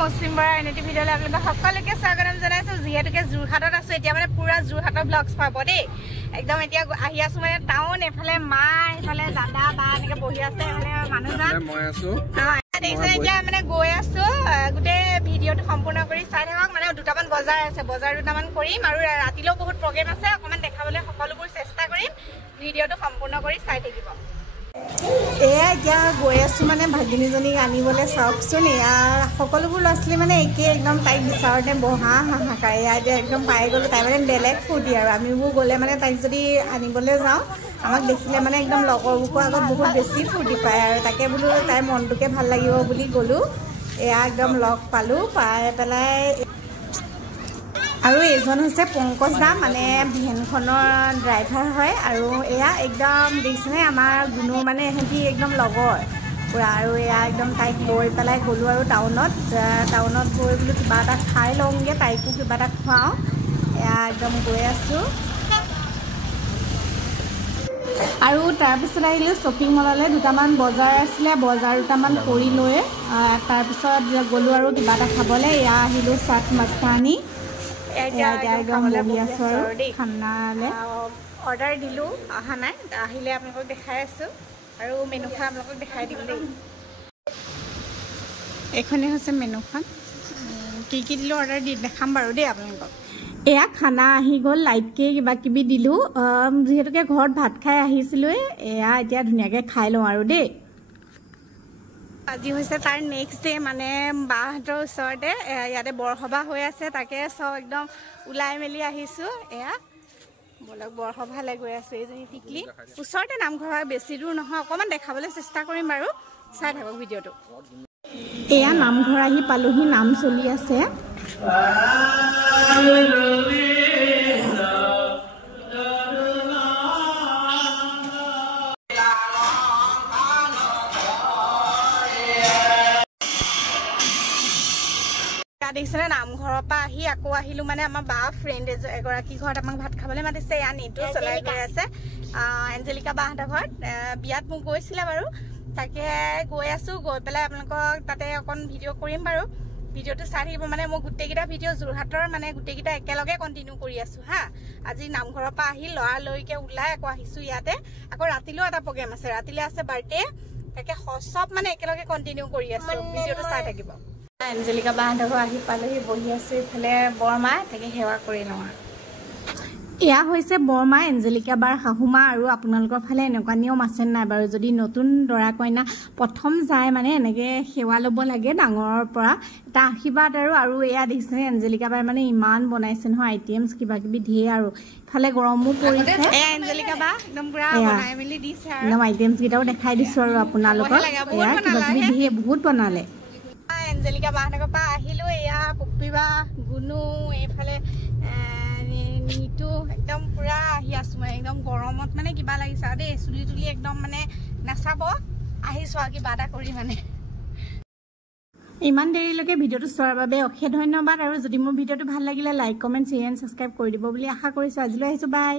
মুছলিম বৰা এনটি ভিডিঅ'লৈ আপোনালোকক সকলোকে স্বাগতম জনাইছো যিহেতুকে যোৰহাটত আছো এতিয়া মানে পুৰা যোৰহাটৰ ব্লগছ পাব দেই একদম এতিয়া আহি আছো মানে টাউন এফালে মা এফালে দাদা বা এনেকে বহি আছে এফালে মানুহজন মই আছো এতিয়া মানে গৈ আছো গোটেই ভিডিঅ'টো সম্পূৰ্ণ কৰি চাই থাকক মানে দুটামান বজাৰ আছে বজাৰ দুটামান কৰিম আৰু ৰাতিলৈও বহুত প্ৰগ্ৰেম আছে অকমান দেখাবলৈ সকলোবোৰ চেষ্টা কৰিম ভিডিঅ'টো সম্পূৰ্ণ কৰি চাই থাকিব এয়া এতিয়া গৈ আছো মানে ভাগিনীজনীক আনিবলৈ চাওকচোন এয়া সকলোবোৰ ল'ৰা ছোৱালী মানে একে একদম তাইক বিচাৰতে বহা হাহাকাৰ এয়া এতিয়া একদম পাই গ'লো তাই মানে বেলেগ ফূৰ্তি আৰু আমিবোৰ গ'লে মানে তাইক যদি আনিবলৈ যাওঁ আমাক দেখিলে মানে একদম লগৰবোৰৰ আগত বহুত বেছি ফূৰ্তি পায় আৰু তাকে বোলো তাইৰ মনটোকে ভাল লাগিব বুলি গ'লোঁ এয়া একদম লগ পালোঁ পাই পেলাই আৰু এইজন হৈছে পংকজ দা মানে ভেনখনৰ ড্ৰাইভাৰ হয় আৰু এয়া একদম দেখিছেনে আমাৰ গুণু মানে এহেঁতি একদম লগৰ পুৰা আৰু এয়া একদম তাইক লৈ পেলাই গ'লোঁ আৰু টাউনত গৈ বোলো কিবা এটা খাই লওঁগৈ তাইকো কিবা এটা খুৱাওঁ এয়া একদম গৈ আছোঁ আৰু তাৰপিছত আহিলোঁ শ্বপিং মললৈ দুটামান বজাৰ আছিলে বজাৰ দুটামান কৰি লৈ তাৰপিছত গ'লোঁ আৰু কিবা এটা খাবলৈ এয়া আহিলোঁ চাট মাস্তানি খানালৈ অৰ্ডাৰ দিলোঁ অহা নাই আহিলে আপোনালোকক দেখাই আছোঁ আৰু মেনুখন আপোনালোকক দেখাই দিম দেই এইখনেই হৈছে মেনুখন কি কি দিলোঁ অৰ্ডাৰ দেখাম বাৰু দেই আপোনালোকক এয়া খানা আহি গ'ল লাইটকৈ কিবা কিবি দিলোঁ যিহেতুকে ঘৰত ভাত খাই আহিছিলোঁ এয়া এতিয়া ধুনীয়াকৈ খাই লওঁ আৰু দেই আজি হৈছে তাৰ নেক্সট ডে মানে বাহঁতৰ ওচৰতে ইয়াতে বৰসভা হৈ আছে তাকে চব একদম ওলাই মেলি আহিছোঁ এয়া বলক বৰসভালৈ গৈ আছোঁ এইজনী টিকলি ওচৰতে নামঘৰ বেছি দূৰ নহয় অকণমান দেখাবলৈ চেষ্টা কৰিম বাৰু চাই থাকক ভিডিঅ'টো এয়া নামঘৰ আহি পালোহি নাম চলি আছে দেখিছেনে নামঘৰৰ পৰা আহি আকৌ আহিলোঁ মানে আমাৰ বা ফ্ৰেণ্ড এগৰাকী ঘৰত আমাক ভাত খাবলৈ মাতিছে এয়া নিটো চলাই গৈ আছে এঞ্জেলিকা বাহঁতৰ ঘৰত বিয়াত মোক গৈছিলে বাৰু তাকে গৈ আছোঁ গৈ পেলাই আপোনালোকক তাতে অকণ ভিডিঅ' কৰিম বাৰু ভিডিঅ'টো চাই থাকিব মানে মই গোটেইকেইটা ভিডিঅ' যোৰহাটৰ মানে গোটেইকেইটা একেলগে কণ্টিনিউ কৰি আছোঁ হা আজি নামঘৰৰ পৰা আহি লৰালৰিকৈ ওলাই আকৌ আহিছোঁ ইয়াতে আকৌ ৰাতিলৈও এটা প্ৰগ্ৰেম আছে ৰাতিলৈ আছে বাৰ্থডে তাকে চব মানে একেলগে কণ্টিনিউ কৰি আছোঁ ভিডিঅ'টো চাই থাকিব এঞ্জেলিকা বাহঁতৰ ঘৰ আহি পালোহি বহি আছোঁ ইফালে বৰমা তাকে সেৱা কৰি লওঁ এয়া হৈছে বৰমা এঞ্জেলিকা বাৰ শাহুমা আৰু আপোনালোকৰ ফালে এনেকুৱা নিয়ম আছে নাই বাৰু যদি নতুন দৰা কইনা প্ৰথম যায় মানে এনেকৈ সেৱা ল'ব লাগে ডাঙৰৰ পৰা এটা আশীৰ্বাদ আৰু এয়া দেখিছেনে এঞ্জেলিকা বাৰ মানে ইমান বনাইছে নহয় আইটেমছ কিবা কিবি ধেৰ আৰু ইফালে গৰমো পৰিছে এঞ্জেলিকা বা একদম পুৰা বনাই মেলি দিছে একদম আইটেমছ কেইটাও দেখাই দিছোঁ আৰু আপোনালোকক এয়া কিবা কিবি ধেৰ বহুত বনালে এঞ্জেলিকা বাহঁতৰ পৰা আহিলোঁ এয়া পপি বা গুণু এইফালে নিতু একদম পুৰা আহি আছোঁ মানে একদম গৰমত মানে কিবা লাগিছে আৰু দেই চুলি তুলি একদম মানে নাচাব আহিছোঁ আৰু কিবা এটা কৰি মানে ইমান দেৰিলৈকে ভিডিঅ'টো চোৱাৰ বাবে অশেষ ধন্যবাদ আৰু যদি মোৰ ভিডিঅ'টো ভাল লাগিলে like comment share and subscribe কৰি দিব বুলি আশা কৰিছোঁ আজিলৈ আহিছোঁ বাই